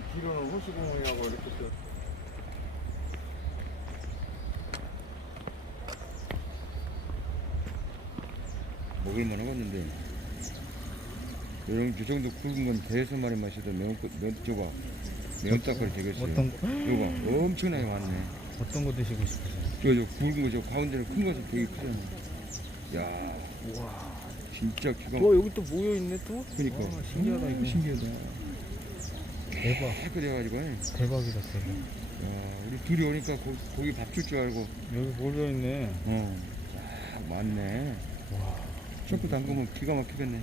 시공이라고 이렇게 또 먹을만 하겠는데. 이런 저 정도 굵은 건 대여섯 마리 마셔도 면, 면, 저거, 면딱거리 되겠어요. 어떤 거? 이거 엄청나게 많네. 어떤 거 드시고 싶으세요? 저, 저 굵은 거, 저 가운데는 큰 것은 되게 크잖아. 야, 우와 진짜 기가 막 와 여기 또 모여 있네 또. 그니까. 와, 신기하다, 이거. 신기하다. 대박 깨끗 해가지고. 야, 대박이다 대박 우리 둘이 오니까 고, 고기 밥 줄 줄 알고. 여기 몰려 있네 어. 야, 많네. 와 초코 담그면 기가 막히겠네.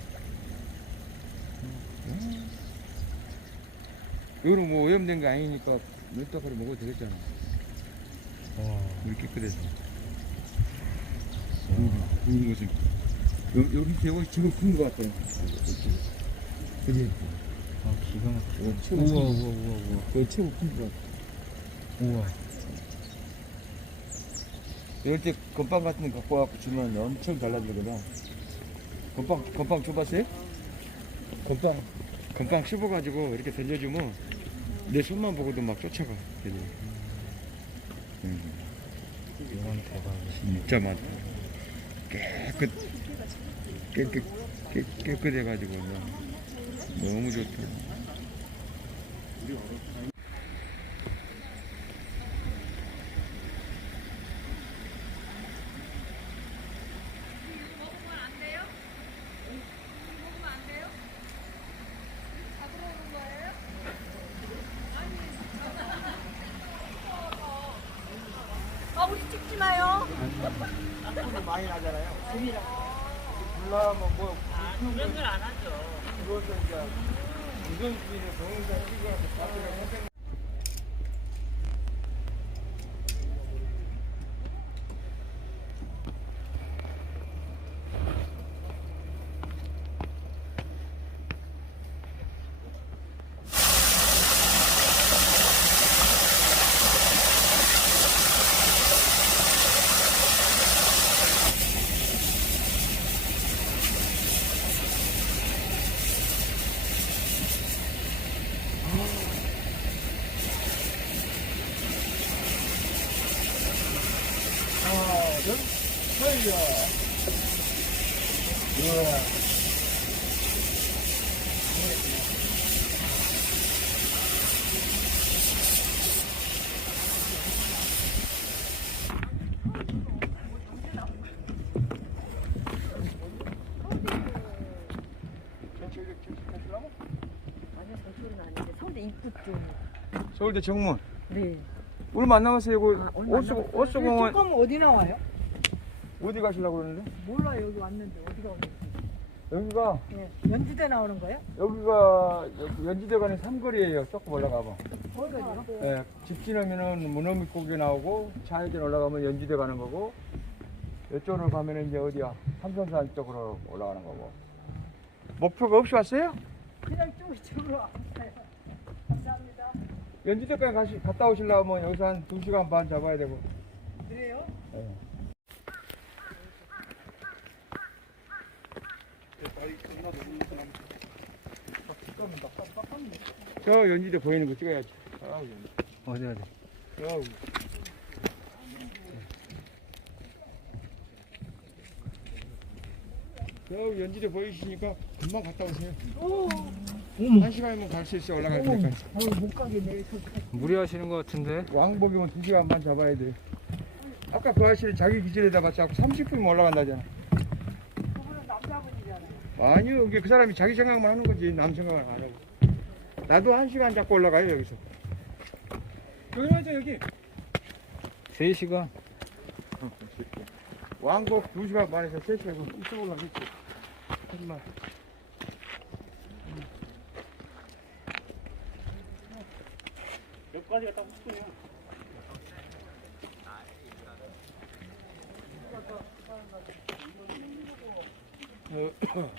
이거는 뭐 오염된 게 아니니까 면떡으로 먹어도 되겠잖아. 와. 물 깨끗해서. 굵은 것은. 여기, 여기, 여기 지금 큰거 같아요. 그지? 아 기가 막혀 이거 최고 우와. 우와 우와 우와 그거 최고 큰거 같아. 우와 이럴 때 건빵 같은 거 갖고 와서 주면 엄청 달라지거든. 건빵, 건빵 줘봤어요? 건빵, 건빵 씹어가지고 이렇게 던져주면 내 손만 보고도 막 쫓아가. 걔들. 음, 이건 대박이야 진짜 많다. 깨끗, 깨끗, 깨, 깨끗해가지고 그냥 너무 좋다. 아 우리 찍지 마요. 소리 많이 나잖아요. 불나면 뭐 그런 걸 안 하죠. 그것도 이제 우선주의는 동영상 찍어서 자기가 선택. 하나, 둘, 셋. 우와. 아니요 저쪽은 아닌데 서울대 입구 쪽. 서울대 정문. 네. 얼마 안 남았어요. 이거 남았어요. 옷수공원 조금 어디 나와요? 어디 가시려고 그러는데? 몰라 여기 왔는데 어디가 오는지. 여기가, 네. 연주대 나오는 거예요? 여기가 여기 연지대관의 삼거리예요. 조금 올라가봐. 거기가요? 예, 집 지나면은 문어미 고개 나오고 좌회전 올라가면 연지대 가는 거고 이쪽으로 가면은 이제 어디야 삼성산 쪽으로 올라가는 거고 목표가 없이 왔어요? 그냥 쭉 이쪽으로 왔어요. 감사합니다. 연지대까지 가시, 갔다 오시려면 여기서 한 2시간 반 잡아야 되고 그래요? 예. 저 연지대 보이는 거 찍어야지 아, 어디 어디 저저 연지대 보이시니까 금방 갔다 오세요 한 시간이면 갈 수 있어 올라갈 테니까 어, 못 가겠네. 무리하시는 것 같은데 왕복이면 두 시간 반 잡아야 돼. 아까 그 아저씨는 자기 기준에다가 자꾸 30분이면 올라간다잖아. 그분은 남자분이잖아요. 아니요, 이게 그 사람이 자기 생각만 하는 거지. 남 생각을 안 하고. 나도 한 시간 잡고 올라가요, 여기서. 여기 맞아, 여기. 3시간 왕복 두 시간 반에서 세 시간 이쪽 올라가겠지. 하지만. 몇 가지가 딱. 문어.